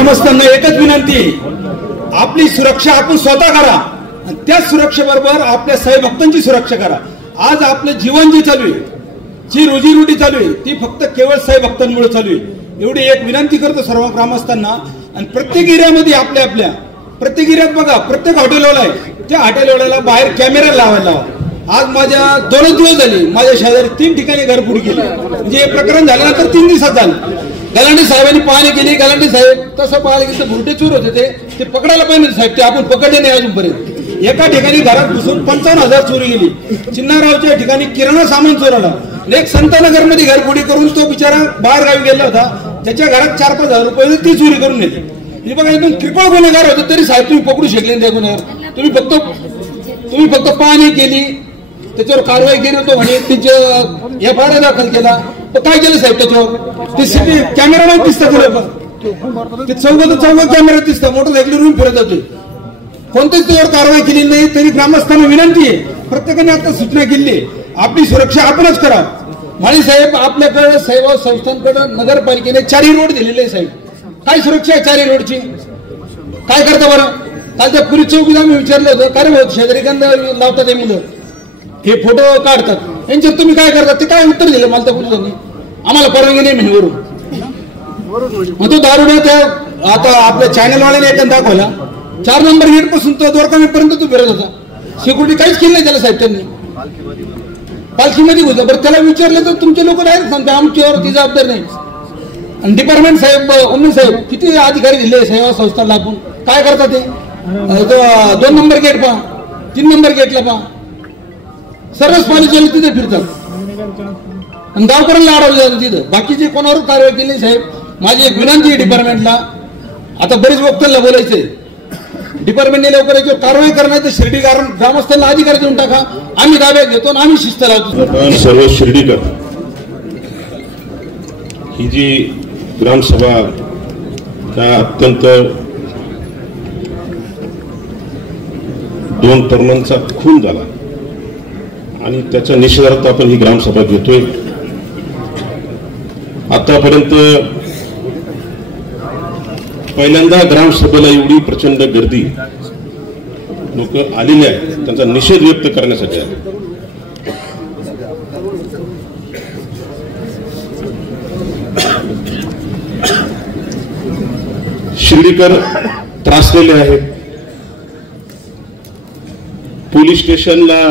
ग्रामस्थांना एकच विनंती आहे, आपली सुरक्षा आपण स्वतः करा आणि त्या सुरक्षेबरोबर आपल्या साई भक्तांची सुरक्षा करा। आज आपलं जीवन जे चालू आहे, जी रोजीरोटी चालू आहे, ती फक्त केवळ साई भक्तांमुळे चालू आहे। एवढी एक विनंती करतो सर्व ग्रामस्थांना। आणि प्रत्येक एरियामध्ये आपल्या प्रत्येक एरियात बघा, प्रत्येक हॉटेलवाला आहे, त्या हॉटेलवाल्याला बाहेर कॅमेरा लावायला लावा। आज माझ्या 2 दिवस झाले, माझ्या शेजारी 3 ठिकाणी घरफोडी केली, म्हणजे हे प्रकरण झाल्यानंतर 3 दिवसात झालं। गलांडे साहेबांनी पाहणी केली, गलांडे साहेब तसं पाहायला गेलं तर भुरटे चोर होते, ते पकडायला पाहिजे साहेब, ते आपण पकडले नाही अजूनपर्यंत। एका ठिकाणी घरात घुसून 55,000 चोरी गेली, चिन्नारावच्या ठिकाणी किराणा सामान चोरला, एक संतनगर मध्ये घरफोडी करून तो बिचारा बाहेर गावी गेला होता, त्याच्या घरात 4-5 हजार रुपये ती चोरी करून नेली। हे बघा, एकदम किरकोळ गुन्हेगार होते तरी साहेब तुम्ही पकडू शकले नाही त्या गुन्ह्यावर। तुम्ही फक्त पाहणी केली, त्याच्यावर कारवाई केली, तो म्हणे तिचे एफआयआर दाखल केला, तर काय केलं साहेब त्याच्यावर? ते सिटी कॅमेरामॅन दिसतात ते चौघ कॅमेरा दिसतात, मोटरसायकलीवरून फिरत होते, कोणत्याच त्यावर कारवाई केली नाही। तरी ग्रामस्थांना विनंती आहे, प्रत्येकाने आता सूचना केली आहे, आपली सुरक्षा आपणच करा। माळी साहेब, आपल्याकडे सेवा संस्थांकडे नगरपालिकेने 4 रोड दिलेले साहेब, काय सुरक्षा आहे 4 रोडची? काय करता बरं? काल त्या पुरी चौकीला मी विचारलं होतं, काय रे शेजारी गंध लावतात हे मुलं, हे फोटो काढतात, यांच्यात तुम्ही काय करतात? ते काय उत्तर दिलं मला त्या पोलिसांनी, आम्हाला परवानगी नाही म्हणे वरून। मग तो दारुडा त्या आता आपल्या चॅनलवाल्याने एक दाखवला, 4 नंबर गेट पासून तो द्वारकापर्यंत तो फिरत होता, सिक्युरिटी काहीच केली नाही त्याला साहेब त्यांनी। पालखीमध्ये घुसला, बरं त्याला विचारलं तर तुमचे लोक डायरेक्ट सांगतात आमच्यावर ती जबाबदारी नाही। आणि डिपार्टमेंट साहेब, उमेश साहेब, किती अधिकारी दिले सेवा संस्थांना, आपण काय करतात ते? 2 नंबर गेट पहा, 3 नंबर गेटला पहा, सर्वच पालिकेला तिथे फिरतात आणि गावकऱ्यांना अडवलं जातं तिथं। बाकीचे कोणावर कारवाई केली साहेब? माझी एक विनंती आहे डिपार्टमेंटला, आता बरेच वक्तांना बोलायचंय, डिपार्टमेंटने लवकर याच्यावर कारवाई करणार, तर शिर्डी ग्रामस्थांना अधिकार देऊन टाका, आम्ही ताब्यात घेतो आणि आम्ही शिस्त लावतो। सर्व शिर्डीकर, ही जी ग्रामसभा त्या अत्यंत 2 तरुणांचा खून झाला आणि त्याच्या निषेधार्थ आपण ही ग्रामसभा घेतोय। आतापर्यंत पहिल्यांदा ग्रामसभेला एवढी प्रचंड गर्दी लोक आलेले आहेत, त्यांचा निषेध व्यक्त करण्यासाठी आहे। शिर्डीकर त्रासलेले आहेत, पोलीस स्टेशनला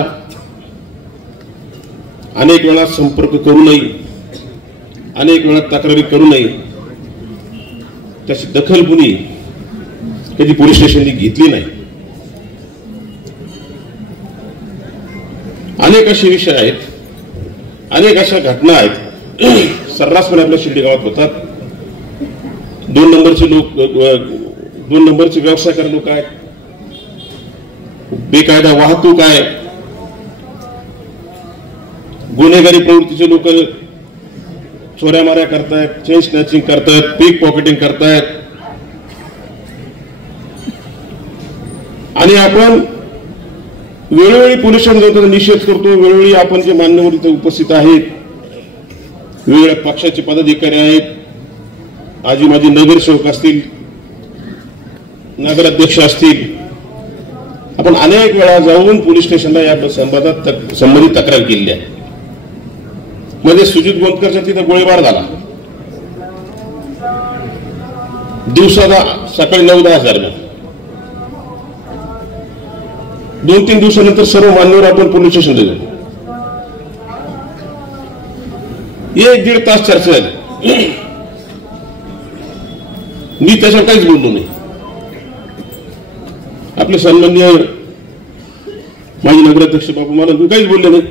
अनेक वेळा संपर्क करूनही, अनेक वेळा तक्रारी करूनही त्याची दखल कुणी कधी पोलीस स्टेशनने घेतली नाही। अनेक असे विषय आहेत, अनेक अशा घटना आहेत सर्रासपणे आपल्या शिर्डी गावात होतात। 2 नंबरचे लोक, 2 नंबरचे व्यवसाय करणारे लोक आहेत, बेकायदा वाहतूक आहे, गुन्हेगारी प्रवृत्तीचे लोक चोऱ्या माऱ्या करतायत, चेन स्नॅचिंग करतायत, पिक पॉकेटिंग करतायत। आणि आपण वेळोवेळी पोलीस स्टेशनचा निषेध करतो, वेळोवेळी आपण जे मान्यवर इथे उपस्थित आहेत, वेगवेगळ्या पक्षाचे पदाधिकारी आहेत, आजी माजी नगरसेवक असतील, नगराध्यक्ष असतील, आपण अनेक वेळा जाऊन पोलीस स्टेशनला या संबंधित तक्रार केली आहे। मध्ये सुजित गोंदकरच्या तिथे गोळीबार झाला, दिवसाला सकाळी 9-10 दरम्यान। 2-3 दिवसानंतर सर्व मान्यवर आपण पोलीस स्टेशनला गेलो, 1-1.5 तास चर्चा झाली, मी त्याच्यावर काहीच बोललो नाही। आपले सन्माननीय माजी नगराध्यक्ष बाबू मला तुम्ही काहीच बोलले नाही,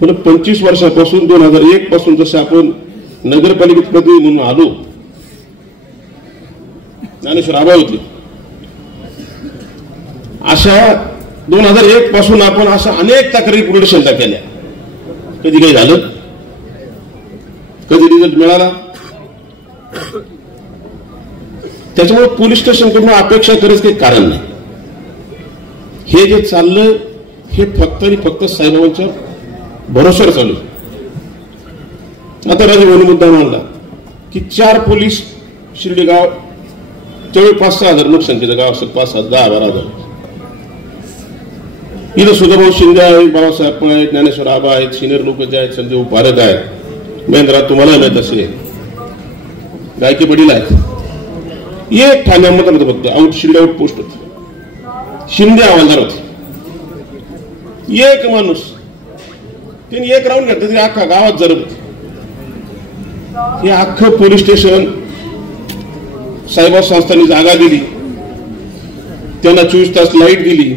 पण 25 वर्षापासून 2001 पासून जसं आपण नगरपालिकेत म्हणून आलो, ज्ञानेश्वर आबा होते, अशा 2001 पासून आपण अशा अनेक तक्रारी पोलीस स्टेशनला केल्या, कधी काही झालं, कधी रिझल्ट मिळाला। त्याच्यामुळे पोलीस स्टेशनकडून अपेक्षा करायचं काही कारण नाही। हे जे चाललं हे फक्त आणि फक्त साईबाबांच्या भरोश्यावर चालू। आता राजभवन मुद्दा मांडला की 4 पोलीस शिर्डी गाव त्यावेळी 5-6 हजार लोकसंख्येचं गाव असतं, 5-10-12 इथं सुधाभाऊ शिंदे आहेत, बाबासाहेब पण आहेत, ज्ञानेश्वर आबा आहेत, सिनियर लोक जे आहेत, संजय पारक आहेत, महेंद्रा तुम्हाला माहित असे गायके वडील आहेत. एक ठाण्यामध्ये होतं फक्त शिंदे आउट पोस्ट होती, शिंदे हवालदार होते. एक माणूस त्यांनी एक राऊंड घेतलं तरी अख्खा गावात जरब होते. हे अख्खं पोलीस स्टेशन साहेबांनी संस्थांनी जागा दिली, त्यांना 24 तास लाईट दिली,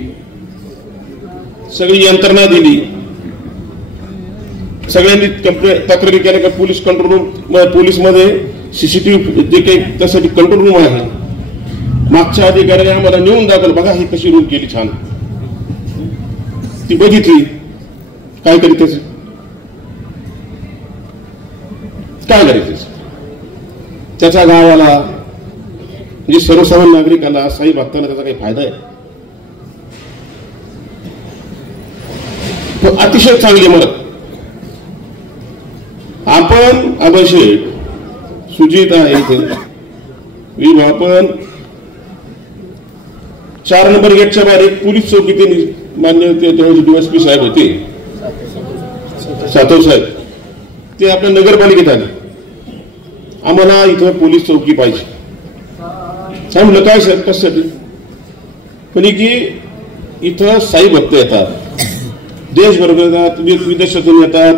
सगळी यंत्रणा दिली, सगळ्यांनी तक्रारी केल्या का पोलीस कंट्रोल रूम, पोलीसमध्ये सीसीटीव्ही जे काही त्यासाठी कंट्रोल रूम आहे. मागच्या अधिकाऱ्याने आम्हाला नेऊन दाखल, बघा ही कशी रूम केली छान, ती बघितली. काय करीत काय करायचं त्याचा गावाला म्हणजे सर्वसामान्य नागरिकाला साई भक्तांना त्याचा काही फायदा आहे? अतिशय चांगली इमारत. आपण अभय शेठ, सुजित आहे इथे, आपण 4 नंबर गेटच्या बाहेर एक पोलीस चौकी त्यांनी मान्य त्यावेळी डीएसपी साहेब होते, सातव साहेब, ते आपल्या नगरपालिकेत आले, आम्हाला इथं पोलीस चौकी पाहिजे. म्हणलं काय साहेब कशासाठी? पण की इथं साई भक्त येतात, देशभर येतात, विदेशातून येतात,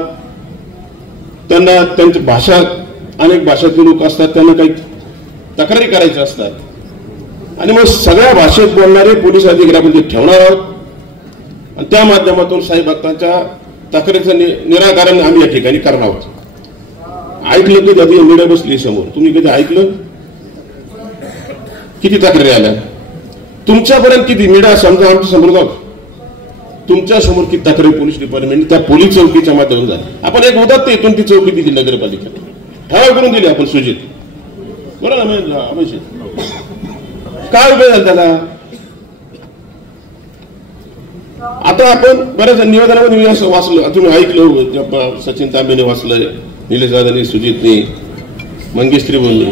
त्यांना त्यांची भाषा, अनेक भाषातले लोक असतात, त्यांना काही तक्रारी करायच्या असतात, आणि मग सगळ्या भाषेत बोलणारे पोलीस अधिकारी आपण ते ठेवणार आहोत, आणि त्या माध्यमातून साई भक्तांच्या तक्रारीचं निराकरण आम्ही या ठिकाणी करणार आहोत. ऐकलं कधी? आधी मीडिया बसली समोर, तुम्ही कधी ऐकलं? किती तक्रारी आल्या तुमच्यापर्यंत? किती मीडिया समजा आमच्या समोर जाऊ, तुमच्या समोर किती तक्रारी पोलीस डिपार्टमेंट त्या पोलीस चौकीच्या माध्यमातून झाली. आपण एक उदात्त इथून ती चौकी दिली नगरपालिकेत, ठराव करून दिली आपण सुजित, बरोबर ना? काय उपयोग झाला त्याला? आता आपण बऱ्याच निवेदनामध्ये असं वाचलं, तुम्ही ऐकलं, सचिन तांबेने वाचलंय, निलेश दादानी, सुजितने, मंगेशत्री बोलली.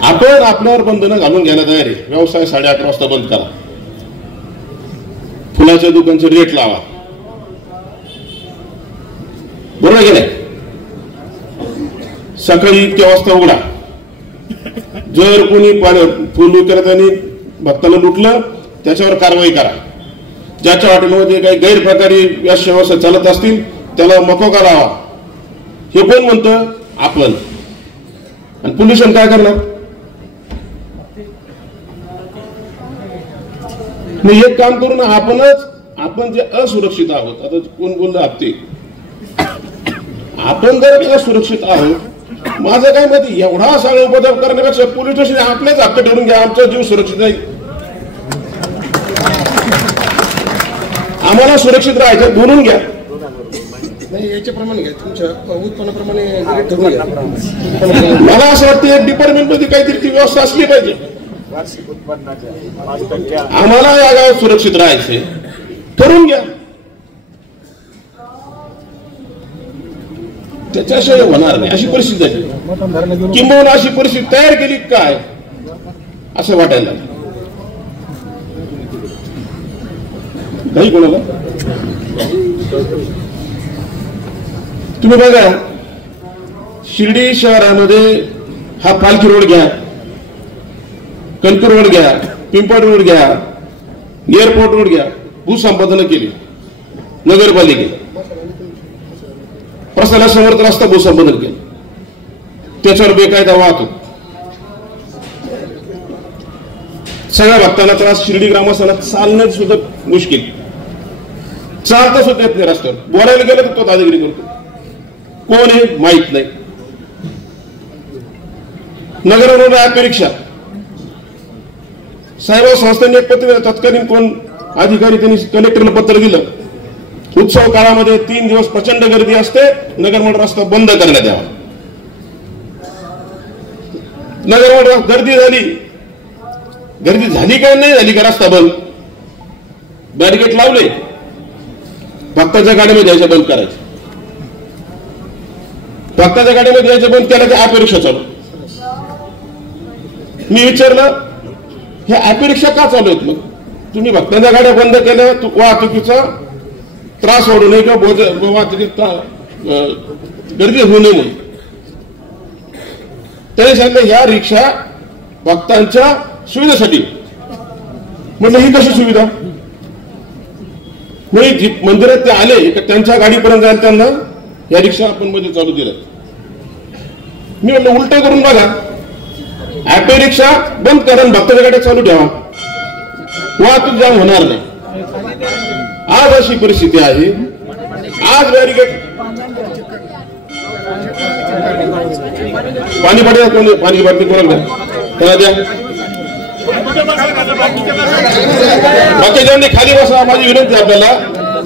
आपण आपल्यावर बंधनं घालून घ्यायला तयार आहे. व्यवसाय 11:30 वाजता बंद करा, फुलाच्या दुकानचे रेट लावा, बरोबर की नाही? सकाळी इतक्या वाजता उघडा. जर कोणी फुल विक्रेत्याने भक्ताला लुटलं त्याच्यावर कारवाई करा. ज्याच्या हॉटेलमध्ये काही गैरप्रकारे व्यवसाय चालत असतील त्याला मकोका लावा. हे कोण म्हणतं? आपण. आणि पोल्युशन काय करणार? मग एक काम करू ना, आपण जे असुरक्षित आहोत, आता कोण बोललं आपते, आपण जर असुरक्षित आहोत, माझं काय मत, एवढा सगळा उपद्रव करण्यापेक्षा पोलीस स्टेशन आपलेच हक्क ठरवून घ्या, आमचा जीव सुरक्षित राहील, आम्हाला सुरक्षित राहायचं, बोलून घ्या. नाही याच्याप्रमाणे घ्या, तुमच्या उत्पन्नाप्रमाणे मला असं वाटतं एक डिपार्टमेंट मध्ये काहीतरी ती व्यवस्था असली पाहिजे. आम्हाला या गावात सुरक्षित राहायचे, ठरवून घ्या. त्याच्याशिवाय होणार नाही अशी परिस्थिती आहे. किंबहुना अशी परिस्थिती तयार केली काय असं वाटायला काही कोणाला. तुम्ही बघा, शिर्डी शहरामध्ये हा पालखी रोड घ्या, कणकर रोड घ्या, पिंपळ रोड घ्या, एअरपोर्ट रोड घ्या, भूसंपादन केली नगरपालिकेने, प्रसारासमोर रस्ता भूसंपादन केलं, त्याच्यावर बेकायदा वाहतूक, सगळ्या भक्तांना त्रास. शिर्डी ग्रामस्थांना चालण्यात सुद्धा मुश्किल, चालता सुद्धा येत नाही रस्त्यावर. बोलायला गेलं तर तो दादागिरी करतो, कोण आहे माहित नाही. नगरवरून परीक्षा साहेब संस्थांनी एक पत्र, तत्कालीन कोण अधिकारी त्यांनी कलेक्टरला पत्र दिलं, उत्सव काळामध्ये 3 दिवस प्रचंड गर्दी असते, नगरमंडळ रस्ता बंद करण्यात यावा. नगरमंडळ गर्दी झाली का नाही झाली का रस्ता बंद, बॅरिकेड लावले, भक्ताच्या गाडीमध्ये यायचं बंद करायचं, भक्ताच्या गाडीमध्ये यायचं बंद केलं, ते अपरीक्षा चालू. मी विचारलं हे ऑटो रिक्षा का चालू आहेत? मग तुम्ही भक्तांच्या गाड्या बंद केल्या वाहतुकीचा त्रास होऊ नये किंवा वाहतुकीत गर्दी होऊ नये म्हणून. त्याने सांगितलं ह्या रिक्षा भक्तांच्या सुविधेसाठी. म्हटलं ही कशी सुविधा? नाही, मंदिरात ते आले का त्यांच्या गाडीपर्यंत जायला त्यांना या रिक्षा आपण मध्ये चालू दिल्या. मी म्हटलं उलट करून बघा, ऑटो रिक्षा बंद करा, भक्ताच्या गाड्या चालू ठेवा, वाहतूक जाम होणार नाही. आज अशी परिस्थिती आहे. आज बॅरिकेड पाणी पडेल, पाणी बाटली कोणाला त्याला द्या. बाकीच्यांनी खाली बसा, माझी विनंती आपल्याला.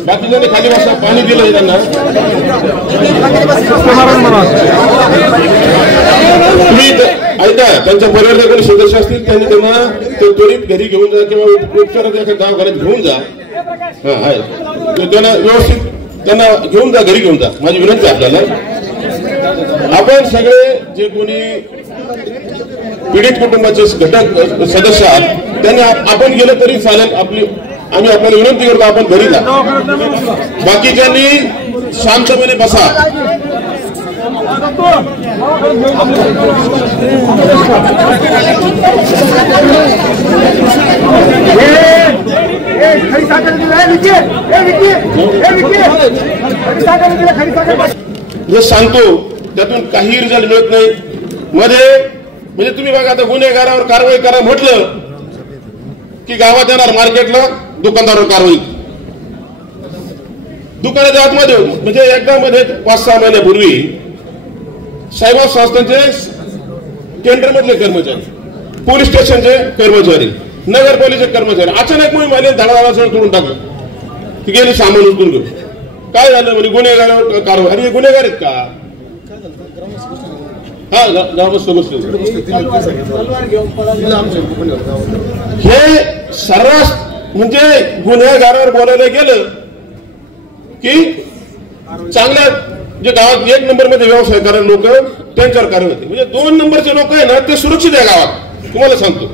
बाकीच्यांनी खाली बसा, पाणी दिलं त्यांना. तुम्ही ऐका, त्यांच्या परिवाराचे कोणी सदस्य असतील त्यांनी त्यांना ते त्वरित घरी घेऊन जा किंवा उपचारात एका दवाखान्यात घेऊन जा. त्यांना व्यवस्थित त्यांना घेऊन जा, घरी घेऊन जा. माझी विनंती आपल्याला. आपण सगळे जे कोणी पीडित कुटुंबाचे घटक सदस्य आहात त्यांनी आपण गेलं तरी चालेल. आम्ही आपल्याला विनंती करतो आपण घरी जा. बाकीच्यांनी शांतपणे बसा. जे सांगतो त्यातून काही रिझल्ट मिळत नाही. मध्ये म्हणजे तुम्ही बघा, आता गुन्हेगारावर कारवाई करा म्हटलं की गावात येणार मार्केटला, दुकानदारावर कारवाई. दुकानाच्या आतमध्ये म्हणजे एकदा मध्ये 5-6 महिन्यापूर्वी साईबाब संस्थांचे केंद्र मधले कर्मचारी, पोलीस स्टेशनचे कर्मचारी, नगरपालिकेचे कर्मचारी अचानक मोहीम आली, धडाधडा सगळं तोडून टाकलं. ती गेली सामान उचलून घेऊन. काय झालं म्हणजे गुन्हेगारावर कारवाई. अरे गुन्हेगार आहेत का? हा, ग्रामस्थ बसले. हे सर्रास म्हणजे गुन्हेगारावर बोलायला गेलं की चांगल्या जे गावात 1 नंबर मध्ये व्यवसाय करणारे लोक त्यांच्यावर कारवाई होते. म्हणजे 2 नंबरचे लोक आहे ना ते सुरक्षित आहे गावात. तुम्हाला सांगतो,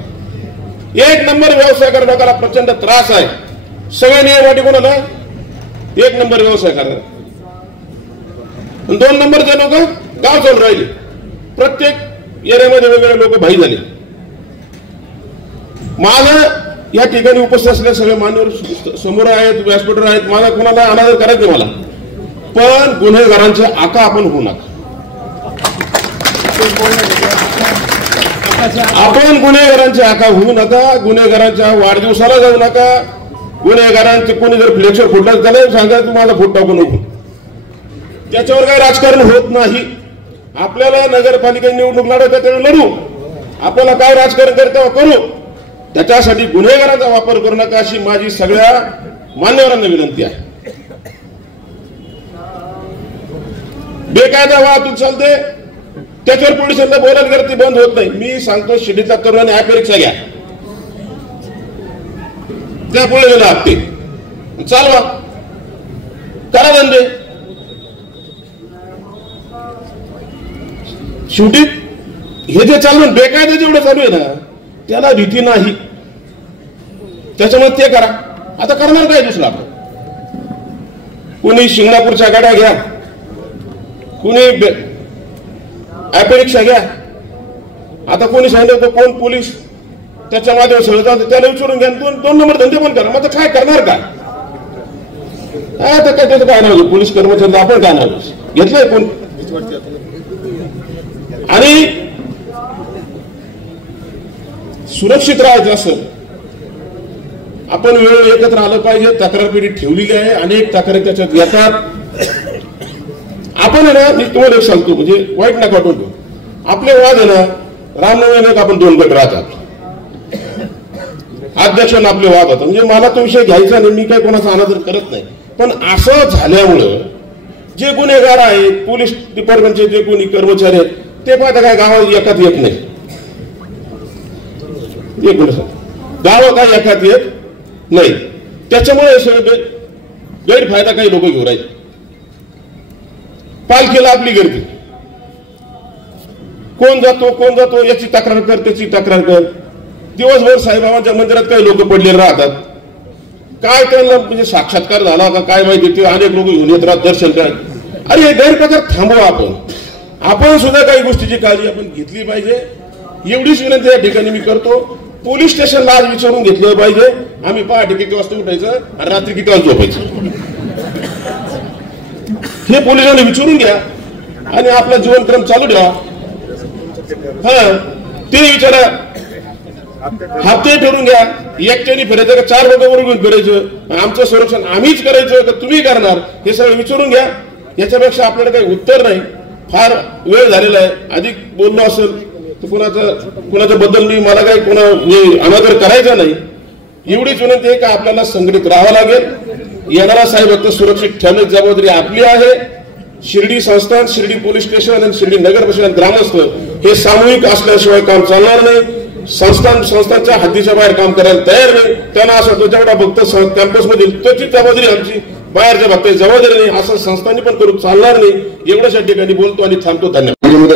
1 नंबर व्यवसाय करणाऱ्या लोकांना प्रचंड त्रास आहे. सगळे नियम कोणाला 1 नंबर व्यवसाय करणार, 2 नंबरचे लोक गाव चालू राहिले. प्रत्येक एरियामध्ये वेगवेगळे लोक भाई झाले. माझं या ठिकाणी उपस्थित असलेले सगळे मान्यवर समोर आहेत, व्यासपीठावर आहेत. माझा कोणाला अनादर करायचं नाही मला, पण गुन्हेगारांचे आका आपण होऊ नका. आपण गुन्हेगारांचे आका होऊ नका. गुन्हेगारांच्या वाढदिवसाला जाऊ नका. गुन्हेगारांचे कोणी जर फ्लेक्सर फुटला त्याला सांगा तुम्हाला फुट टाकू नको. त्याच्यावर काही राजकारण होत नाही. आपल्याला नगरपालिका निवडणूक लढवता तेव्हा लढू, आपल्याला काय राजकारण करता करू. त्याच्यासाठी गुन्हेगारांचा वापर करू नका अशी माझी सगळ्या मान्यवरांना विनंती आहे. बेकायदा वाहतूक चालते त्याच्यावर पोलिसांना बोलायला गर्दी बंद होत नाही. मी सांगतो शिर्डीतल्या तरुणांनी ऑटो रिक्षा घ्या, त्या पुढे लागते, चालवा, करा धंदे. शेवटी हे जे चालू बेकायदा जेवढं चालू आहे ना त्याला भीती नाही. त्याच्यामुळे ते करा. आता करणार काय दुसरं आपण? कोणी शिंगणापूरच्या गाड्या घ्या, कोणी ऑटो रिक्षा घ्या. आता कोणी सांगितलं कोण पोलीस त्याच्या माध्यमात सगळं त्याला विचारून घ्या. 2 नंबर धंदे पण करा. मग काय करणार काय? आता काय त्याचं काय नाव पोलीस कर्मचारी आपण काय नाव घेतलंय कोण? आणि सुरक्षित राहायचं असेल आपण वेळ एकत्र आलं पाहिजे. तक्रार पेढी ठेवली आहे, अनेक तक्रारी त्याच्यात येतात. आपण ना मी तुम्हाला एक सांगतो म्हणजे वाईट नका वाटून आपले वाद आहे ना रामनवमीला आपण 2 गट राहतात. अध्यक्षांना आपले वाद होतात म्हणजे मला तो विषय घ्यायचा नाही. मी काही कोणाचा अनादर करत नाही. पण असं झाल्यामुळं जे गुन्हेगार आहेत, पोलीस डिपार्टमेंटचे जे कोणी कर्मचारी आहेत ते पाहता काय गावात एकात येत नाही. एक मिनिट, गावात काय एकात येत नाही. त्याच्यामुळे सगळं गैरफायदा काही लोक घेऊ राहिले. पालखीला आपली गर्दी कोण जातो याची तक्रार कर, त्याची तक्रार कर. दिवसभर साईबाबांच्या मंदिरात काही लोक पडलेले राहतात. काय त्यांना म्हणजे साक्षात्कार झाला का काय माहिती, ते अनेक लोक घेऊन येत राहत दर्शन करत. अरे हे गैरप्रकार थांबवा. आपण सुद्धा काही गोष्टीची काळजी आपण घेतली पाहिजे. एवढीच विनंती या ठिकाणी मी करतो. पोलीस स्टेशनला आज विचारून घेतलं पाहिजे, आम्ही पहाटे किती वाजता उठायचं आणि रात्री किती वाजता झोपायचं, हे पोलिसांनी विचारून घ्या आणि आपला जीवनक्रम चालू ठेवा. ते विचारा. हप्ते ठरवून घ्या. एकट्याने फिरायचं का 4 लोक बरोबर फिरायचं, आमचं संरक्षण आम्हीच करायचं का तुम्ही करणार, हे सगळं विचारून घ्या. याच्यापेक्षा आपल्याला काही उत्तर नाही. फार वेळ झालेला आहे. अधिक बोललो असेल तर कुणाच्या बद्दल मी मला काही अनादर करायचा नाही. एवढीच विनंती आहे का आपल्याला संघटित राहावं लागेल. येणारा साईभक्त सुरक्षित ठेवण्याची जबाबदारी आपली आहे. शिर्डी संस्थान, शिर्डी पोलीस स्टेशन आणि शिर्डी नगर परिषद ग्रामस्थ हे सामूहिक असल्याशिवाय काम चालणार नाही. संस्थांच्या हद्दीच्या बाहेर काम करायला तयार नाही. त्यांना असं वाटतं जेवढा भक्त कॅम्पसमधील त्याची जबाबदारी आमची, बाहेरच्या भक्ताची जबाबदारी नाही, असं संस्थांनी पण करून चालणार नाही. एवढ्याच ठिकाणी बोलतो आणि थांबतो. धन्यवाद.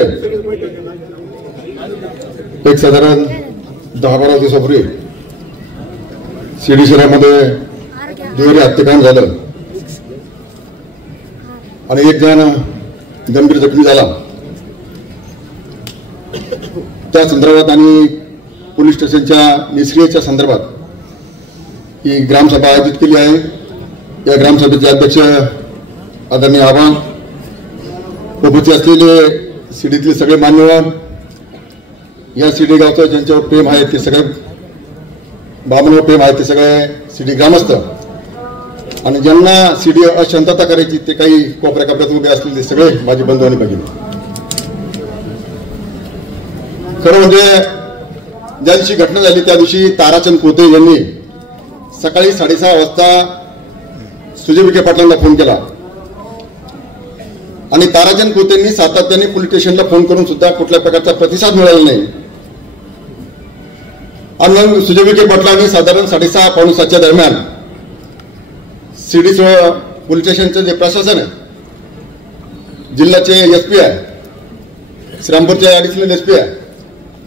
एक साधारण 10-12 दिवसापूर्वी शिर्डी शहरामध्ये दुहेरी हत्याकांड झालं आणि एक जण गंभीर जखमी झाला. त्या संदर्भात आणि पोलीस स्टेशनच्या निष्क्रियतेच्या संदर्भात ही ग्रामसभा आयोजित केली आहे. या ग्रामसभेचे अध्यक्ष आदरणीय आबा, उपस्थित असलेले शिर्डीतले सगळे मान्यवर, या शिर्डी गावचं ज्यांच्यावर प्रेम आहे ते सगळे, बाबांवर प्रेम आहे ते सगळे शिर्डी ग्रामस्थ, आणि ज्यांना शिर्डी अशांतता करायची ते काही कोपऱ्या कपड्यात उभे असलेले सगळे माझे बंधू आणि भगिनी. खरं म्हणजे ज्या दिवशी घटना झाली त्या दिवशी ताराचंद कोते यांनी सकाळी 6:30 वाजता सुजय विखे पाटलांना फोन केला आणि ताराचंद कोतेंनी सातत्याने पोलीस स्टेशनला फोन करून सुद्धा कुठल्या प्रकारचा प्रतिसाद मिळाला नाही. आणि मग सुजय विखे पाटलांनी साधारण 6:30-6:45 दरम्यान शिर्डी पोलीस स्टेशनचं जे प्रशासन आहे, जिल्ह्याचे SP आहे, श्रीरामपूरचे ॲडिशनल SP आहे,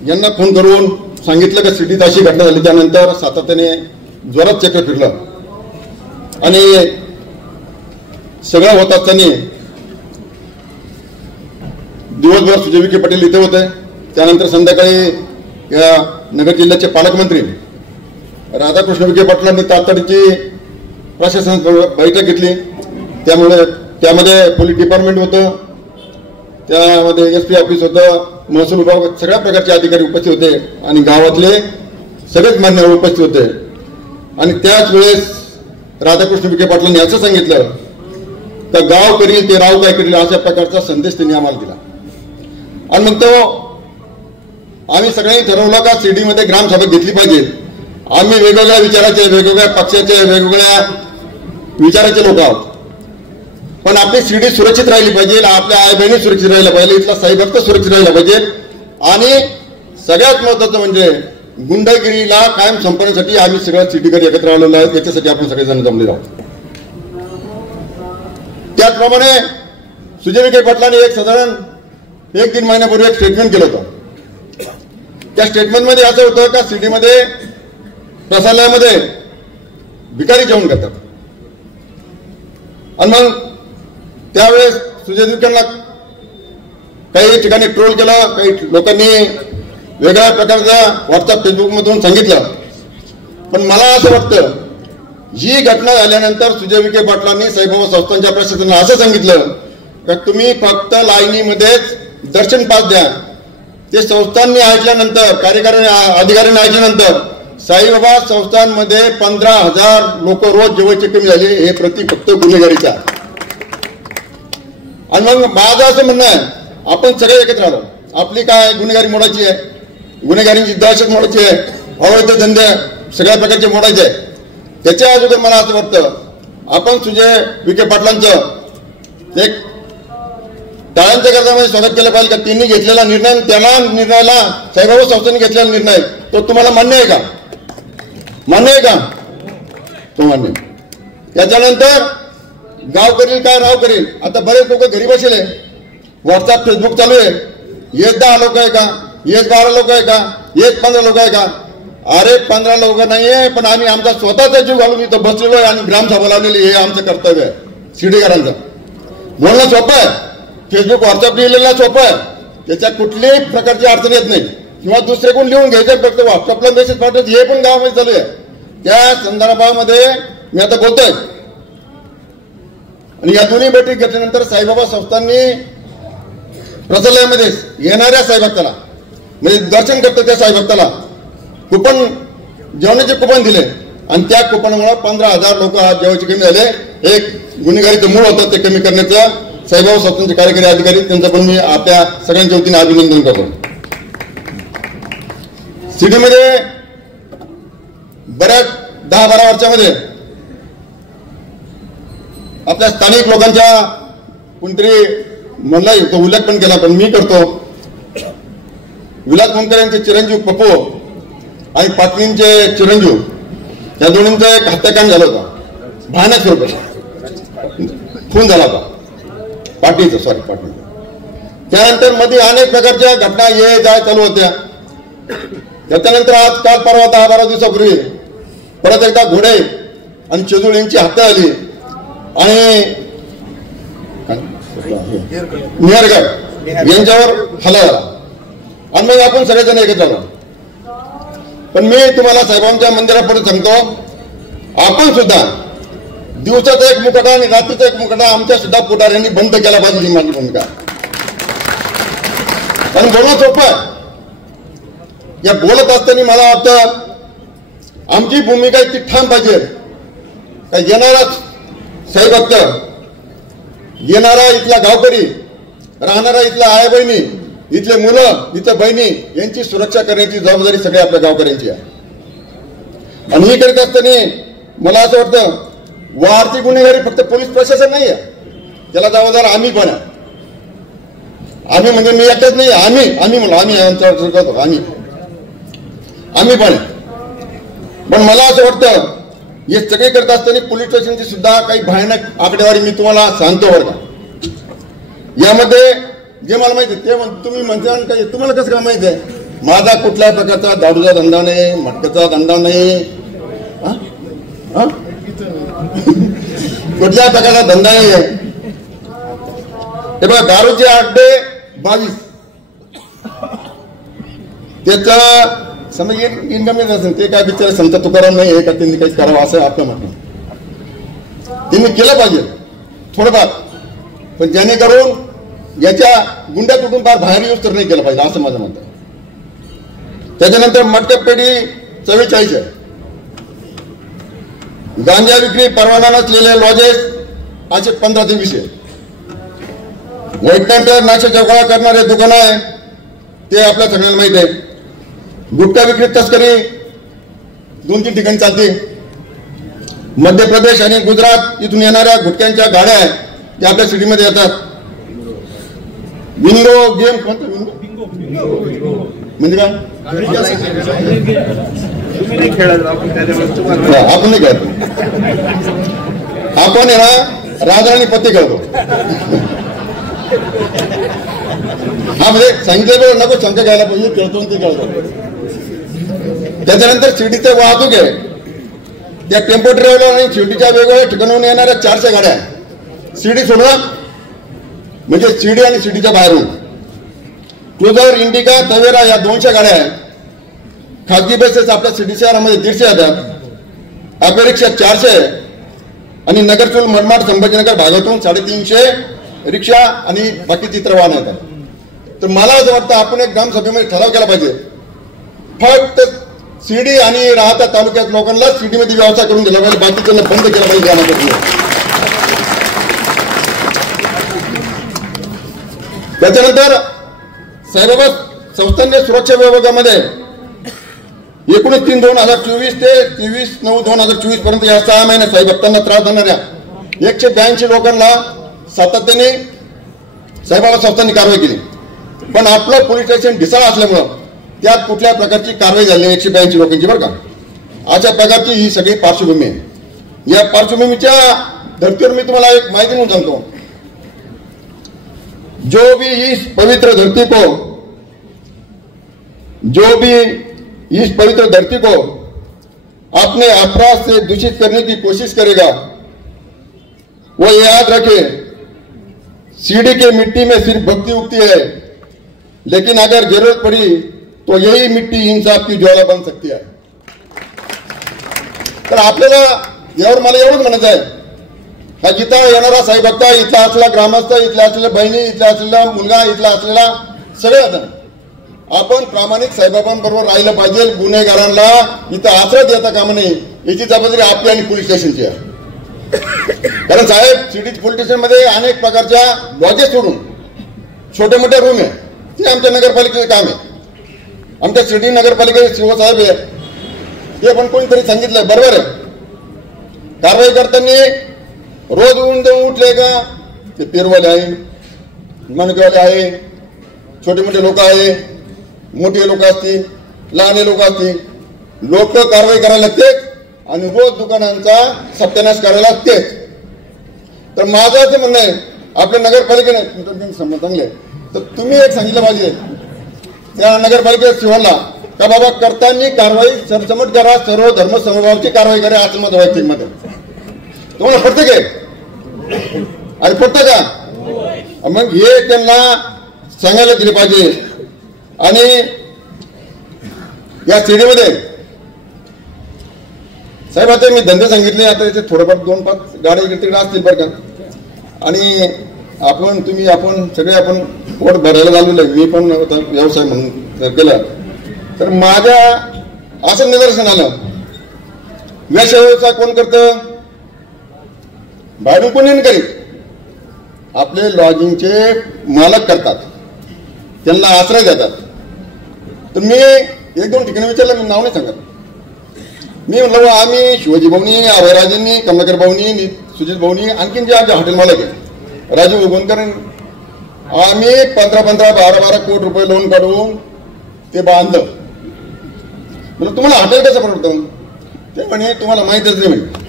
यांना फोन करून सांगितलं की शिर्डीत अशी घटना झाली. त्यानंतर सातत्याने जोरात चक्र फिरलं आणि सगळं होत असताना दिवसभर सुजय विखे पाटील इथे होते. त्यानंतर संध्याकाळी या नगर जिल्ह्याचे पालकमंत्री राधाकृष्ण विखे पाटलांनी तातडीची प्रशासन बैठक घेतली. त्यामध्ये पोलीस डिपार्टमेंट होतं, त्यामध्ये SP ऑफिस होतं, महसूल विभाग, सगळ्या प्रकारचे अधिकारी उपस्थित होते आणि गावातले सगळेच मान्यवर उपस्थित होते. आणि त्याच वेळेस राधाकृष्ण विखे पाटलांनी असं सांगितलं का गाव करील ते राव काय करील, अशा प्रकारचा संदेश त्यांनी आम्हाला दिला. आणि मग तो आम्ही सगळ्यांनी ठरवलं का शिर्डीमध्ये ग्रामसभा घेतली पाहिजे. आम्ही वेगवेगळ्या विचाराचे, वेगवेगळ्या पक्षाचे, वेगवेगळ्या विचाराचे लोक आहोत, पण आपली शिर्डी सुरक्षित राहिली पाहिजे, आपल्या आई बहिणी सुरक्षित राहिल्या पाहिजे, इथला साईभक्त सुरक्षित राहिला पाहिजे. आणि सगळ्यात महत्वाचं म्हणजे गुंडगिरीला कायम संपवण्यासाठी आम्ही सगळ्या शिर्डीकडे एकत्र आलेलो आहोत. याच्यासाठी आपण सगळेजण जमलेलो आहोत. त्याचप्रमाणे सुजय विखे पाटलांनी एक साधारण 1-3 महिन्यापूर्वी एक स्टेटमेंट केलं होतं. त्या स्टेटमेंटमध्ये असं होतं का शिर्डीमध्ये प्रसालयामध्ये भिकारी जेवण करतात. आणि मग त्यावेळेस सुजय विखेंना काही ठिकाणी ट्रोल केलं, काही लोकांनी वेगळ्या प्रकारच्या व्हॉट्सअप फेसबुकमधून सांगितलं. पण मला असं वाटतं ही घटना झाल्यानंतर सुजय विखे पाटलांनी साईबाबा संस्थांच्या प्रशासनाला असं सांगितलं का तुम्ही फक्त लाईनीमध्येच दर्शन पास द्या. ते संस्थांनी ऐकल्यानंतर, कार्यकारी अधिकाऱ्यांनी ऐकल्यानंतर साईबाबा संस्थांमध्ये 15,000 लोक रोज जेवायचे कमी झाले. हे फक्त गुन्हेगारीचा. आणि मग माझं असं म्हणणं आहे आपण सगळे एकत्र आलो, आपली काय गुन्हेगारी मोडायची आहे, गुन्हेगारीची दहशत मोडायची आहे, अवैध धंदे सगळ्या प्रकारचे मोडायचे आहे. त्याच्या अगोदर मला असं वाटतं आपण सुजय विखे पाटलांचं एक टाळ्यांच्या गरजामध्ये स्वागत केलं पाहिजे का त्यांनी घेतलेला निर्णय, त्याला निर्णयाला साईबाबा संस्थांनी घेतलेला निर्णय तो तुम्हाला मान्य आहे का? मान्य आहे का? तो मान्य. त्याच्यानंतर गाव करील काय राव करील. आता बरेच लोक घरी बसले, व्हॉट्सअप फेसबुक चालू आहे, एक 10 लोक आहे का, एक 12 लोक आहे का, एक 15 लोक आहे का? अरे 15 लोक नाहीये, पण आम्ही आमचा स्वतःचा जीव घालून इथं बसलेलो आहे आणि ग्रामसभा लावलेली, हे आमचं कर्तव्य आहे शिर्डीकरांचं. बोलणं सोपं आहे, फेसबुक व्हॉट्सअप लिहिलेलं सोपं आहे, त्याच्यात कुठल्याही प्रकारची अडचण येत नाही. किंवा दुसरे कोण लिहून घ्यायचं, फक्त व्हॉट्सअपला मेसेज पाठवायचं, हे पण गावामध्ये चालू आहे. त्या संदर्भामध्ये मी आता बोलतोय. आणि या दोन्ही बैठक घेतल्यानंतर साईबाबा संस्थांनी प्रसालयामध्ये येणाऱ्या साईभक्ताला, म्हणजे दर्शन करतो त्या साईभक्ताला कुपन, जेवणाचे कुपन दिले आणि त्या कुपनमुळे 15,000 लोक आज जेवायचे कमी झाले. एक गुन्हेगारीचं मूळ होतं ते कमी करण्याचं साईबाबा संस्थांचे कार्यकारी अधिकारी, त्यांचं पण मी आपल्या सगळ्यांच्या वतीने अभिनंदन करतो. सिटीमध्ये बऱ्याच 10-12 वर्षामध्ये आपल्या स्थानिक लोकांच्या कोणतरी म्हणला तो उल्लेख पण केला, पण मी करतो. विलास मोंडकर यांचे चिरंजीव पप्पू आणि पाटणींचे चिरंजीव या दोन्हींचा एक हत्याकांड झालं होतं, भयानक स्वरूपाचा खून झाला होता पाटणीचा. त्यानंतर मध्ये अनेक प्रकारच्या घटना ये जाय चालू होत्या. त्याच्यानंतर आज काल परवा 10-12 दिवसापूर्वी परत एकदा घोडे आणि चेजूळ यांची हत्या झाली आणि मेहरगड यांच्यावर हल्ला झाला आणि मग आपण सगळेजण एकत्र आलो. पण मी तुम्हाला साहेबांच्या मंदिरापुढे सांगतो, आपण सुद्धा दिवसाचा एक मुकाटा आणि रात्रीचा एक मुकाटा आमच्या सुद्धा पुढाऱ्यांनी बंद केला पाहिजे, ही माझी भूमिका. कारण बोलणं सोपं आहे. या बोलत असताना मला वाटतं आमची भूमिका ती ठाम पाहिजे. का येणारा साईभक्त, येणारा इथला गावकरी, राहणारा इथला आई बहिणी, इथले मुलं, इथल्या बहिणी यांची सुरक्षा करण्याची जबाबदारी सगळ्या आपल्या गावकऱ्यांची आहे. आणि ही करीत असताना मला असं वाटतं वाढती गुन्हेगारी फक्त पोलीस प्रशासन नाही आहे, त्याला जबाबदार आम्ही पण आहे. आम्ही म्हणजे मी एकटाच नाही, आम्ही म्हणलो, आम्ही पण. पण मला असं वाटतं हे सगळे करत असताना पोलीस स्टेशनची सुद्धा काही भयानक आकडेवारी मी तुम्हाला सांगतो बरं का. यामध्ये जे मला माहिती आहे ते तुम्ही म्हणता, काय तुम्हाला कसं काय माहिती आहे? माझा कुठल्याही प्रकारचा दारूचा धंदा नाही, मटक्याचा धंदा नाही, कुठल्याही प्रकारचा धंदा नाही आहे. हे बघा, दारूचे अड्डे 22, त्याचा समज इन्कम येत असेल, ते काय बिचारे संत तुकाराम नाही आहे का त्यांनी काही करावं असं आपलं म्हणणं. त्यांनी केलं पाहिजे थोडंफार, पण जेणेकरून याच्या गुंड्या तुटून फार बाहेर येऊच तर नाही केलं पाहिजे असं माझं म्हणतं. त्याच्यानंतर मटका पेढी 44 आहे. गांजा विक्री परवाना नसलेले लॉजेस असे 15 ते 20 आहे. वैटनंतर नाश्याच्या गोळा करणारे दुकान आहे ते आपल्या सगळ्यांना माहिती आहे. गुटखा विक्री तस्करी 2-3 ठिकाणी चालते. मध्य प्रदेश आणि गुजरात इथून येणाऱ्या गुटख्यांच्या गाड्या आहेत त्या आपल्या सिटीमध्ये येतात. बिंगो गेम म्हणजे काय आपण नाही खेळतो, आपण आहे ना राजराणी पत्ते खेळतो. हा म्हणजे सांगितलं नको शंका घ्यायला पाहिजे, खेळतो ते खेळतो. त्याच्यानंतर शिर्डीचे वाहतूक आहे, त्या टेम्पो ट्रॅव्हलर आणि शिर्डीच्या वेगवेगळ्या ठिकाणाहून येणाऱ्या 400 गाड्या आहेत. शिर्डी सोडवा म्हणजे शिर्डी आणि शिर्डीच्या बाहेरून क्रुझर, इंडिका, तवेरा या 200 गाड्या आहेत. खाजगी बसेस आपल्या सिटी शहरामध्ये 150 येतात. ऑटोरिक्षा 400 आणि नगरचूल, मनमाड, संभाजीनगर भागातून 350 रिक्षा आणि बाकीची इतर वाहनं येतात. तर मला असं वाटतं आपण एक ग्रामसभेमध्ये ठराव केला पाहिजे, फक्त शिर्डी आणि राहता तालुक्यात लोकांना शिर्डीमध्ये व्यवसाय करून दिला पाहिजे, बाकीच्यांना बंद केला पाहिजे ग्रामामध्ये. त्याच्यानंतर साईबाबा संस्थांनी सुरक्षा विभागामध्ये 19/3/2024 ते 23/9/2024 पर्यंत या 6 महिन्यात साईभक्तांना त्रास देणाऱ्या 182 लोकांना सातत्याने साईबाबा संस्थांनी कारवाई केली. पण आपलं पोलीस स्टेशन ढिसाळ असल्यामुळं त्यात कुठल्या प्रकारची कारवाई झाली 182 लोकांची बरं का. अशा प्रकारची ही सगळी पार्श्वभूमी आहे. या पार्श्वभूमीच्या धर्तीवर मी तुम्हाला एक माहिती म्हणून सांगतो. जो भी इस पवित्र धरती को जो भी इस पवित्र धरती को अपने अपराध से दूषित करने की कोशिश करेगा वो याद रखे, सीढ़ी के मिट्टी में सिर्फ भक्ति उगती है, लेकिन अगर जरूरत पड़ी तो यही मिट्टी इंसाफ की ज्वाला बन सकती है. तर आपल्याला यावर मला एवढंच म्हणायचं आहे, हा जिथं येणारा साईभक्त, इथला असलेला ग्रामस्थ, इथल्या असलेल्या बहिणी, इथला असलेला मुलगा, इथला असलेला सगळ्या आपण प्रामाणिक साहेबांबरोबर राहिलं पाहिजे. गुन्हेगारांना इथं आश्रय देता कामा नये याची जबाबदारी आपली आणि पोलीस स्टेशनची आहे. कारण साहेब, सिटी पोलीस स्टेशन मध्ये अनेक प्रकारच्या लॉजेस सोडून छोटे मोठे रूम आहे, ते आमच्या नगरपालिकेचं काम आहे. आमच्या सिटी नगरपालिकेचे शिवसाहेब आहे, हे पण कोणीतरी सांगितलं बरोबर आहे. कारवाई करताना रोज उठले का ते पेरवाले आहे, मनकेवाले आहे, छोटे मोठे लोक आहे, मोठे लोक असतील, लहान लोक असतील, लोक कारवाई करायला लागतेच आणि रोज दुकानांचा सत्यानाश करायला लागतेच. तर माझं असं म्हणणं आहे, आपल्या नगरपालिकेने चांगले तर तुम्ही एक सांगितलं पाहिजे त्या नगरपालिकेच्या शिवाला का बाबा करताना कारवाई सरसमट करा, सर्व धर्म समभावाची कारवाई करा, असं मत वैयक्तिक मध्ये तुम्हाला पडतं काय? अरे पडतं का? मग हे त्यांना सांगायला दिले पाहिजे. आणि या सिडीमध्ये साहेब आता मी धंदे सांगितले, आता इथे थोडंफार 2-5 गाड्या इकडे तिकडे असतील बरं का. आणि आपण सगळे आपण पोट भरायला झालेलं आहे. मी पण व्यवसाय म्हणून केला तर माझ्या असं निदर्शन आलं, व्यवसाय कोण करतं? बाहेरून कोणी नाही करीत, आपले लॉजिंगचे मालक करतात, त्यांना आश्रय देतात. तर मी 1-2 ठिकाणी विचारलं, मी नाव नाही सांगत. मी म्हटलं आम्ही शिवाजी भाऊनी, अभयराजेंनी, कमलाकर भाऊनी, सुजित भाऊनी, आणखीन जे आमचे हॉटेल मालक आहे, राजू उगवणकर, आम्ही 15-15, 12-12 कोटी रुपये लोन काढून ते बांधलं. म्हणजे तुम्हाला हॉटेल कसं पडतं? ते म्हणे तुम्हाला माहितच नाही, म्हणे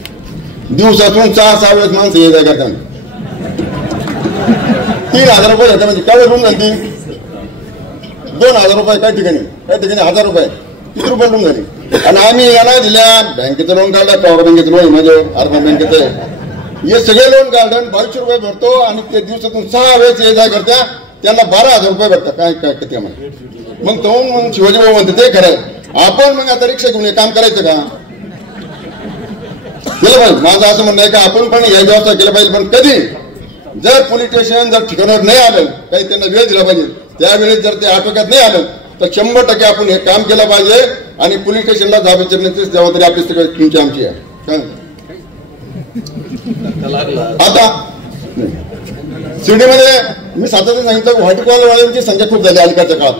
दिवसातून 6-6 वेळेस माणसं ये जाय करता, 3,000 रुपये घेता. म्हणजे काय रूम झाली? 2,000 रुपये काही ठिकाणी 1,000 रुपये, किती रुपये रूम झाली. आणि आम्ही याला दिल्या बँकेचं लोन काढलं, पॉवर बँकेचं लोन, म्हणजे अर्बन बँकेचं, हे सगळे लोन काढून 2,200 रुपये भरतो आणि ते दिवसातून 6 वेळेस ये जाय करत्या, त्यांना 12,000 रुपये भेटतात. काय काय किती आम्हाला. मग तो मग शिवाजी भाऊ म्हणते ते खरंय. आपण मग आता रिक्षा घेऊन काम करायचं का? केलं पाहिजे. माझं असं म्हणणं आहे का आपण पण या व्यवस्था केलं पाहिजे. पण कधी जर पोलीस स्टेशन जर ठिकाणावर नाही आलं, काही त्यांना वेळ दिला पाहिजे, त्यावेळेस जर ते आटोक्यात नाही आलं तर 100% आपण हे काम केलं पाहिजे. आणि पोलीस स्टेशनला जाब विचारण्याची जबाबदारी आपली तुमची आमची आहे. आता शिर्डीमध्ये मी सातत्याने सांगितलं, व्हाईट कॉलर वाल्यांची संख्या खूप झाली अलीकडच्या काळात.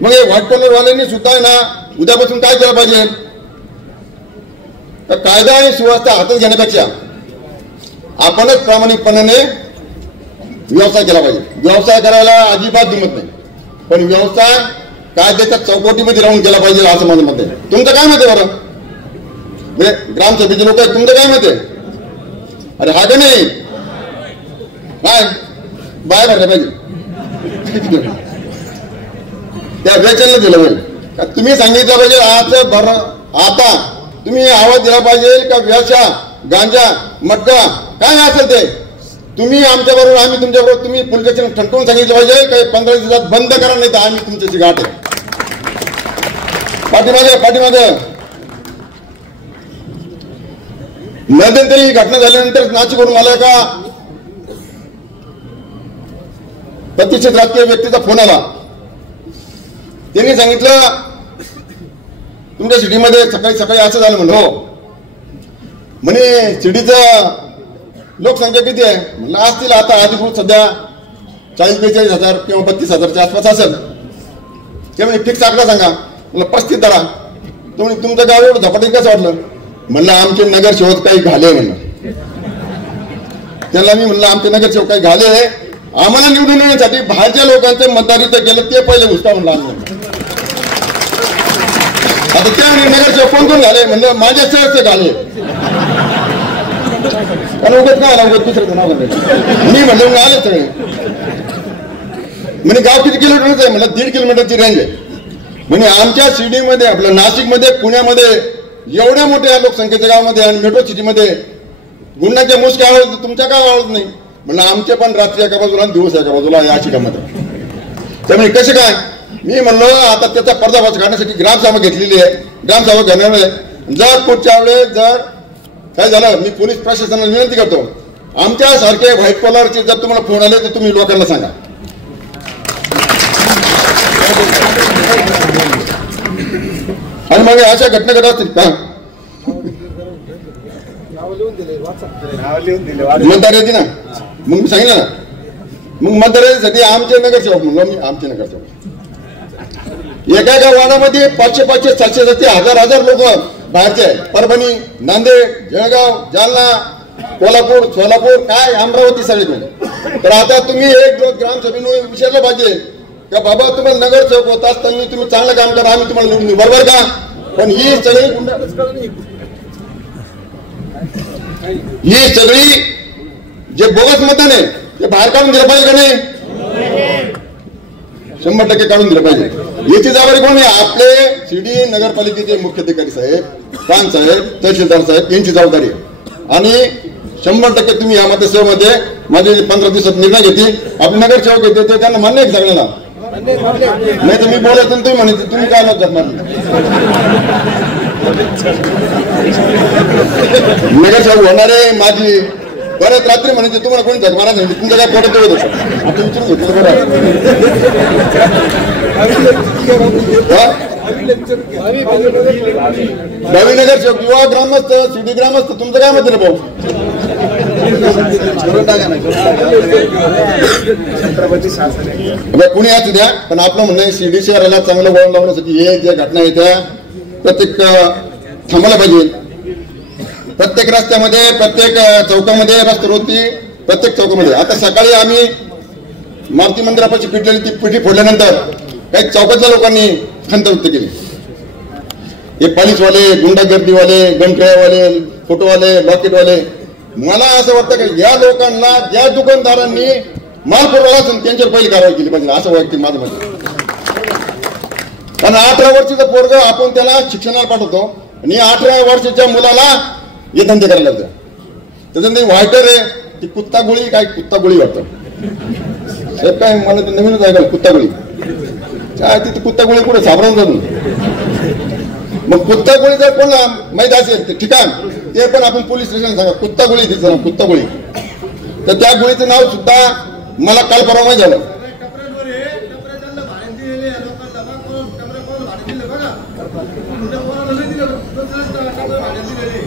मग हे व्हाईट कॉलर वाल्यांनी सुद्धा आहे ना, उद्यापासून काय केलं पाहिजे? तर कायदा आणि सुव्यवस्था हातात घेण्यापेक्षा आपणच प्रामाणिकपणाने व्यवसाय केला पाहिजे. व्यवसाय करायला अजिबात दिमत नाही, पण व्यवसाय कायद्याच्या चौकटीमध्ये राहून केला पाहिजे, असं माझं मत आहे. तुमचं काय मत आहे बरं? म्हणजे ग्रामसभेचे लोक आहेत, तुमचं काय मत आहे? अरे हा का नाही, काय बाहेर भरल्या पाहिजे, त्या वेचनला दिलं पाहिजे. तुम्ही सांगितलं पाहिजे आता तुम्ही आवाज दिला पाहिजे का व्यवसाय, गांजा, मटका काय असेल ते तुम्ही आमच्या बरोबर, आम्ही तुमच्या बरोबर, तुम्ही पोलीस स्टेशन ठणकवून सांगितलं पाहिजे काही 15 दिवसात बंद करा, नाही तर आम्ही तुमच्याशी गाठ आहे. पाठीमागे मध्यंतरी ही घटना झाल्यानंतर नाशिकवरून आलाय का प्रतिष्ठित राजकीय व्यक्तीचा फोन आला. त्यांनी सांगितलं तुमच्या सिटीमध्ये सकाळी असं झालं म्हणलं. हो म्हणे सिटीचं लोकसंख्या किती आहे? म्हणलं असतील आता अधिकृत सध्या 40-42,000 किंवा 32,000च्या आसपास असेल. ते म्हणजे फिक्स आकडा सांगा. म्हणलं 35 धरा. तो म्हणजे तुमचं गाव एवढं झपाटी कसं वाटलं? म्हणलं आमचे नगरसेवक काही घाले म्हणलं. त्याला मी म्हणलं आमचे नगरसेवक काही घाले आहे, आम्हाला निवडून येण्यासाठी बाहेरच्या लोकांचं मतदान इथं केलं ते पहिले घुसता म्हणलं आम्ही. आता त्या नगरसेवक कोण झाले? म्हणलं माझ्या शहरचे घाले. कारण उगत का आला, उगत दुसरं नाव मी म्हणलं आले सगळे. म्हणजे गाव किती किलोमीटरचं आहे? मला 1.5 किलोमीटरची रेंज आहे. म्हणजे आमच्या शिर्डीमध्ये, आपल्या नाशिकमध्ये, पुण्यामध्ये, एवढ्या मोठ्या लोकसंख्येच्या गावामध्ये आणि मेट्रो सिटीमध्ये गुंडांच्या मुसक्या आवाज तुमच्या काय आवाज नाही? म्हणलं आमचे पण रात्री एका बाजूला आणि दिवस एका बाजूला या शिकामध्ये. त्यामुळे कसे काय मी म्हणलो आता त्याचा पर्दाफाश काढण्यासाठी ग्रामसभा घेतलेली आहे. ग्रामसभा घेण्यामुळे जर पुढच्या वेळेस जर काय झालं, मी पोलीस प्रशासनाला विनंती करतो, आमच्यासारखे व्हाईट कॉलरचे जर तुम्हाला फोन आले तर तुम्ही लोकांना सांगा. आणि मग अशा घटना घडत असतील का? मतदार येते ना, मग मी सांगितलं ना, मग मतदारासाठी आमचे नगरसेवक म्हणलो मी, आमचे नगरसेवक एका एका वार्डामध्ये 500, 700, 1000 लोक बाहेरचे आहे. परभणी, नांदेड, जळगाव, जालना, कोल्हापूर, सोलापूर, काय अमरावती सगळीकडे. तर आता तुम्ही एक ग्रामसभेने विचारलं पाहिजे का बाबा तुम्हाला नगरसेवक होत असताना तुम्ही चांगलं काम करा, आम्ही तुम्हाला निवडून बरोबर का? पण ही सगळी जे बोगस मतदान आहे ते बाहेर काढून दिलं पाहिजे का नाही? 100% काढून दिलं पाहिजे. याची जबाबदारी कोण आहे? आपले शिर्डी नगरपालिकेचे मुख्याधिकारी साहेब, प्रांत साहेब, तहसीलदार साहेब यांची जबाबदारी आहे. आणि 100% तुम्ही या मतदारसंघामध्ये माझे 15 दिवसात निर्णय घेतील. आपले नगरसेवक येते ते त्यांना मान्य आहे सगळ्यांना? नाही तर मी बोलायचं तुम्ही म्हणायचं तुम्ही काय मत मानले नगरसेवक होणारे माझी बऱ्याच रात्री म्हणायचे तुम्हाला कोणी जग मारा नाही तुमचं काय पडत होत आता विचारून घेतलं बरं. भावी नगरसेवक किंवा ग्रामस्थ सिटी ग्रामस्थ तुमचं काय मत भाऊ? कुणी असू द्या पण आपलं म्हणणं आहे शिर्डी शहराला चांगलं वळण लावण्यासाठी हे ज्या घटना आहेत त्या प्रत्येक थांबायला पाहिजे. प्रत्येक रस्त्यामध्ये, प्रत्येक चौकामध्ये रस्त्यावरती, प्रत्येक चौकामध्ये. आता सकाळी आम्ही मारुती मंदिरापाशी पिटलेली ती पिठी फोडल्यानंतर काही चौकातल्या लोकांनी खंत व्यक्त केली. हे पोलीसवाले, गुंडागर्दीवाले, गनट्रेवाले, फोटोवाले, लॉकेटवाले. मला असं वाटतं की या लोकांना ज्या दुकानदारांनी माल पुरवला असेल त्यांच्यावर पहिली कारवाई केली पाहिजे असं वैयक्तिक माझं मत. कारण 18 वर्षाचा पोरग आपण त्याला शिक्षणाला पाठवतो आणि 18 वर्षाच्या मुलाला हे धंदे करायला लागतात. त्याच्यानंतर व्हायटर आहे ती कुत्ता गोळी, काय कुत्ता गोळी वाटतं साहेब, काय मला ते नवीनच आहे का कुत्ता गोळी? काय तिथे कुत्ता गोळी कुठे साबरावून जातो. मग कुत्ता गोळी जर कोणाला माहित असेल ते ठिकाण ते पण आपण पोलीस स्टेशन सांगा कुत्ता गोळी तिचं नाव कुत्ता गोळी. तर त्या गोळीचं नाव सुद्धा मला काल परवा माहिती झालं.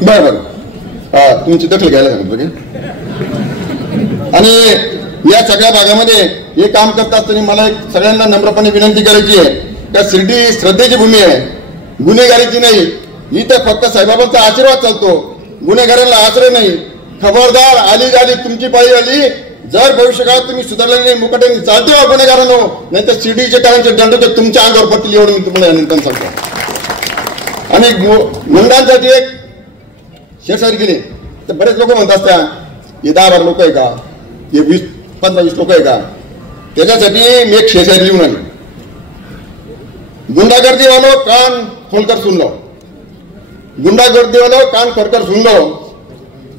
बरं हा तुमची दखल घ्यायला सांगतो. आणि या सगळ्या भागामध्ये हे काम करत असताना मला एक सगळ्यांना नम्रपणे विनंती करायची आहे का शिर्डी श्रद्धेची भूमी आहे, गुन्हेगारीची नाही. इथं फक्त साईबाबांचा आशीर्वाद चालतो, गुन्हेगारांना आश्रय नाही. खबरदार, आली झाली तुमची पाळी आली. जर भविष्यकाळात तुम्ही सुधारले नाही मुकाट्याने चालते हो गुन्हेगारांनो, नाही तर शिर्डीचे काळांचे दंड तुमच्या अंगावर पडतील एवढं मी तुम्हाला यानंतर सांगतो. आणि गुंडांसाठी एक शेरसारी केली तर बरेच लोक म्हणत असतात हे 10-12 लोक आहे का, हे 20-15-20 लोक आहे का. त्याच्यासाठी मी एक शेरसारी लिहून आली. गुंडागर्दी वालो कान खोलकर सुन लो, गुंडागर्दी वालो कान खोलकर सुन लो.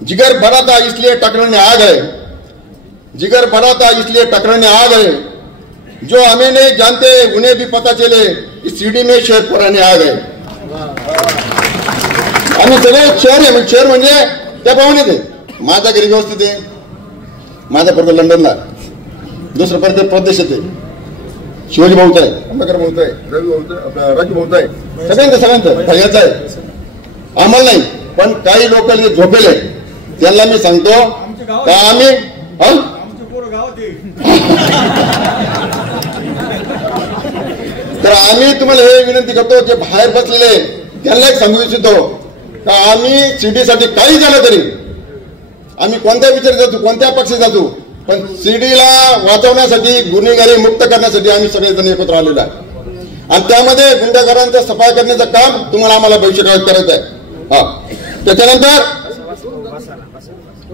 जिगर भरा था इसलिए टकराने आ गए, जिगर भरा था इसलिए टकराने आ गए. जो हमें नहीं जानते उन्हें भी पता चले इस शिर्डी में शहर पुराने आ गए. आम्ही सगळे शहर आहे, शहर म्हणजे त्या पाहुण्यात आहे. माझ्या घरी व्यवस्थित आहे, माझा परत लंडनला, दुसरं परत प्रदेशात आहे, शिवाजी भाऊचा आहे, अंबेडकर भाऊचा आहे, रवी भाऊचा, राजू भाऊचा आहे, सगळ्यांचं भैयाचं आहे. आम्हाला नाही पण काही लोक झोपेले त्यांना मी सांगतो का आम्ही तर आम्ही तुम्हाला हे विनंती करतो जे बाहेर बसलेले त्यांना एक सांगू इच्छितो का आम्ही शिर्डीसाठी काही झालं तरी आम्ही कोणत्या विचार जातो, कोणत्या पक्षी जातो, पण शिर्डीला वाचवण्यासाठी, गुन्हेगारी मुक्त करण्यासाठी आम्ही सगळेजण एकत्र आलेलो आहे. आणि त्यामध्ये गुंडागरांचा सफाई करण्याचं काम तुम्हाला आम्हाला भविष्यकाळात करायचं आहे. हा त्याच्यानंतर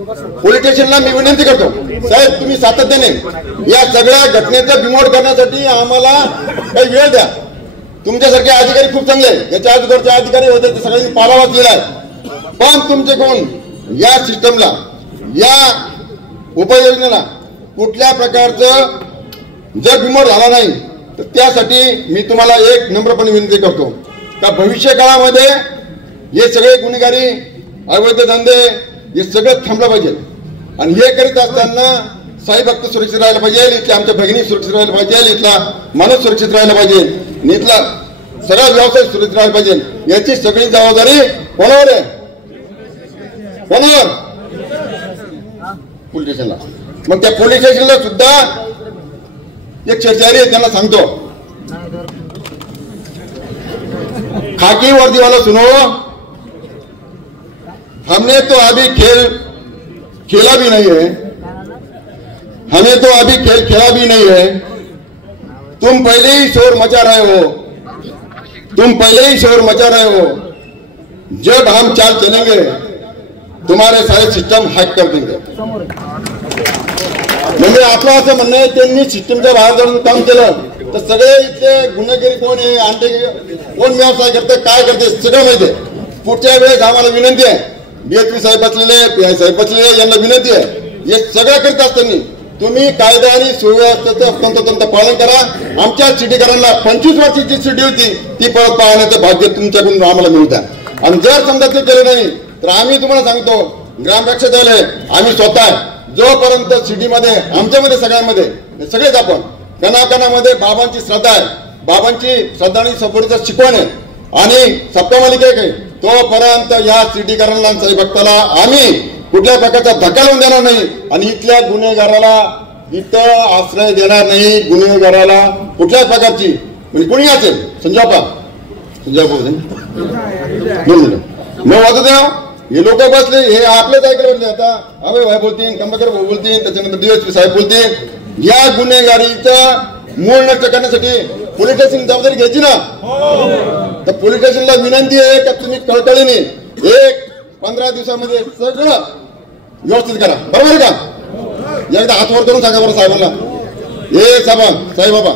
पोलीस स्टेशनला मी विनंती करतो, साहेब तुम्ही सातत्याने या सगळ्या घटनेचा बिमोड करण्यासाठी आम्हाला काही वेळ द्या. तुमच्यासारखे अधिकारी खूप चांगले, याच्या अगोदरचे अधिकारी होते ते सगळ्यांनी पाला वाचलेला आहे, पण तुमचे कोण या सिस्टमला, या उपाययोजनेला कुठल्या प्रकारचं जर बिमोड झाला नाही तर त्यासाठी मी तुम्हाला एक नम्रपणे विनंती करतो का भविष्य काळामध्ये हे सगळे गुन्हेगारी अवैध धंदे हे सगळं थांबलं पाहिजे. आणि हे करीत असताना साई भक्त सुरक्षित राहायला पाहिजे, इथल्या आमच्या भगिनी सुरक्षित राहायला पाहिजे, इथला माणूस सुरक्षित राहायला पाहिजे, इथला सगळा व्यवसाय सुरक्षित राहायला पाहिजे. याची सगळी जबाबदारी कोणावर आहे? कोणावर? पोलीस स्टेशनला. मग त्या पोलीस स्टेशनला सुद्धा एक चर्चारी आहे, त्यांना सांगतो खाकी वर्दी वाला सुनो, हमने तो अभी खेल खेला भी नहीं है, हमें तो अभी खेल खेला भी नहीं है, तुम पहले ही शोर मचा रहे हो, तुम पहले ही शोर मचा रहे हो, जब हम चाल चलेंगे तुम्हारे सारे सिस्टम हॅक कर देंगे. म्हणजे आपलं असं म्हणणं आहे त्यांनी सिस्टमच्या बाहेर जाऊन काम केलं तर सगळे इथले गुन्हेगारी कोण आहे, अंडे कोण व्यवसाय करते, काय करते सगळं माहिती आहे. पुढच्या वेळेस आम्हाला विनंती आहे, DSP साहेब बसलेले, PI साहेब बसलेले, यांना विनंती आहे हे सगळं करत असताना तुम्ही कायदा आणि सुव्यवस्थेचं तंतोतंत पालन करा. आमच्या सिटीकरांना 25 वर्षाची सिटी होती ती परत पाहण्याचं भाग्य तुमच्याकडून आम्हाला मिळत आहे. आणि जर समजा ते केलं नाही तर आम्ही तुम्हाला सांगतो ग्रामरक्षक दल आहे, आम्ही स्वतः जोपर्यंत सिटीमध्ये आमच्यामध्ये सगळ्यांमध्ये सगळेच आपण कणाकणामध्ये बाबांची श्रद्धा आहे, बाबांची श्रद्धा आणि सबुरीचं शिकवण आहे आणि सप्ता मालिका आहे, तोपर्यंत या सिटीकरांना साई भक्ताला आम्ही कुठल्या प्रकारचा धक्का लावून देणार नाही आणि इथल्या गुन्हेगाराला इथं आश्रय देणार नाही. गुन्हेगाराला कुठल्याच प्रकारची म्हणजे कोणी असेल संजय मग वाजत द्या. हे लोक बसले, हे आपलेच ऐकले बसले. आता अभय भाई बोलतील, कंबकर भाऊ बोलतील, त्याच्यानंतर DSP साहेब बोलतील. या गुन्हेगारीचा मूळ नष्ट करण्यासाठी पोलीस स्टेशन जबाबदारी घ्यायची ना. तर पोलीस स्टेशनला विनंती आहे का तुम्ही कळकळीने 15 दिवसामध्ये सगळं व्यवस्थित करा, बरोबर आहे का? एकदा हात वर करून सांगा बरं साहेबांना, हे साहेब बाबा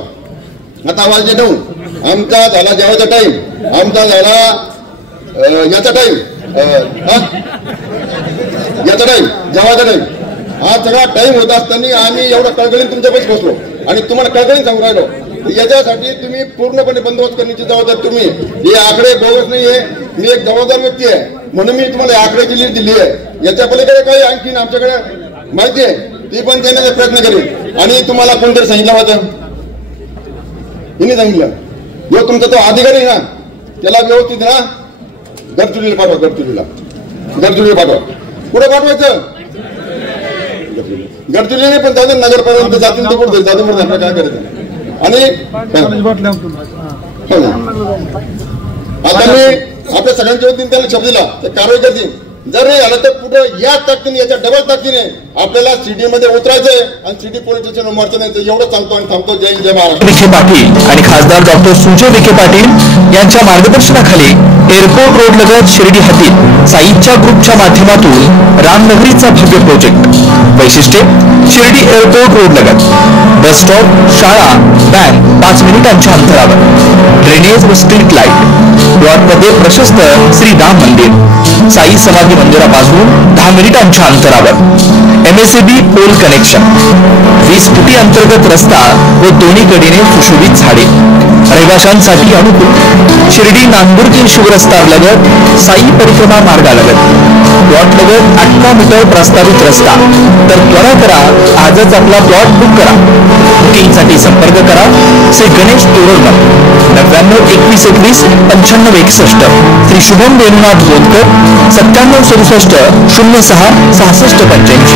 आता आवाज देतो, आमचा झाला जेवायचा टाइम, आमचा झाला याचा टाइम, याचा टाइम जेवायचा टाइम, हा सगळा टाइम होत असताना आम्ही एवढा कळकळीने तुमच्यापाशी बसलो आणि तुम्हाला कळकळीने सांगू राहिलो. याच्यासाठी तुम्ही पूर्णपणे बंदोबस्त करण्याची जबाबदारी तुम्ही. हे आकडे बोगस नाहीये, मी एक जबाबदार व्यक्ती आहे म्हणून मी तुम्हाला आकड्याची लिस्ट दिली आहे. याच्या पलीकडे काही आणखीन आमच्याकडे माहिती आहे ती पण देण्याचा प्रयत्न करेल. आणि तुम्हाला कोणतरी सांगितलं होतं, हिने सांगितलं, जो तुमचा तो अधिकारी ना त्याला व्यवस्थित ना गडचिरोलीला पाठवा, गडचिरोलीला पाठवा. कुठे पाठवायचं? गडचिरोली नाही पण जाते नगरपर्यंत जातील ते कुठे जाते म्हणून आपल्याला काय करायचं. आणि आता मी आपल्या सगळ्यांच्या वतीने त्याला शब्द दिला ते कारवाई करतील. जर नाही झालं तर पुढे या ताकदीने याच्या डबल ताकदीने आपल्याला सिटी मध्ये उतरायचंय आणि सिटी पोलीस स्टेशन मोर्चा नाही एवढं सांगतो आणि थांबतो. जय जय महाराष्ट्र. विखे पाटील आणि खासदार डॉक्टर सुजय विखे पाटील यांच्या मार्गदर्शनाखाली एअरपोर्ट रोड लगत शिर्डी हद्दीत साईच्या ग्रुपच्या माध्यमातून रामनगरीचा भव्य प्रोजेक्ट. वैशिष्ट्ये शिर्डी एअरपोर्ट रोड लगत बस स्टॉप, शाळा, बँक 5 मिनिटांच्या अंतरावर, ड्रेनेज व स्ट्रीट लाईट, प्लॉटमध्ये प्रशस्त श्री राम मंदिर, साई समाधी मंदिरापासून 10 मिनिटांच्या अंतरावर, MSAB पोल कनेक्शन, 20 फुटी अंतर्गत रस्ता व दोन्ही कडेने सुशोभित झाडे, रहिवाशांसाठी अनुकूल. शिर्डी नांदूर ते शिवरस्ता लगत साई परिक्रमा मार्गालगत प्लॉट लगत 18 मीटर प्रस्तावित रस्ता. तर त्वरा करा, आजच आपला प्लॉट बुक करा. बुकिंगसाठी संपर्क करा श्री गणेश तोरडमल 99 21 21 95 61, श्री शुभम वेणुनाथ बोलकर 97 67 06 65 85.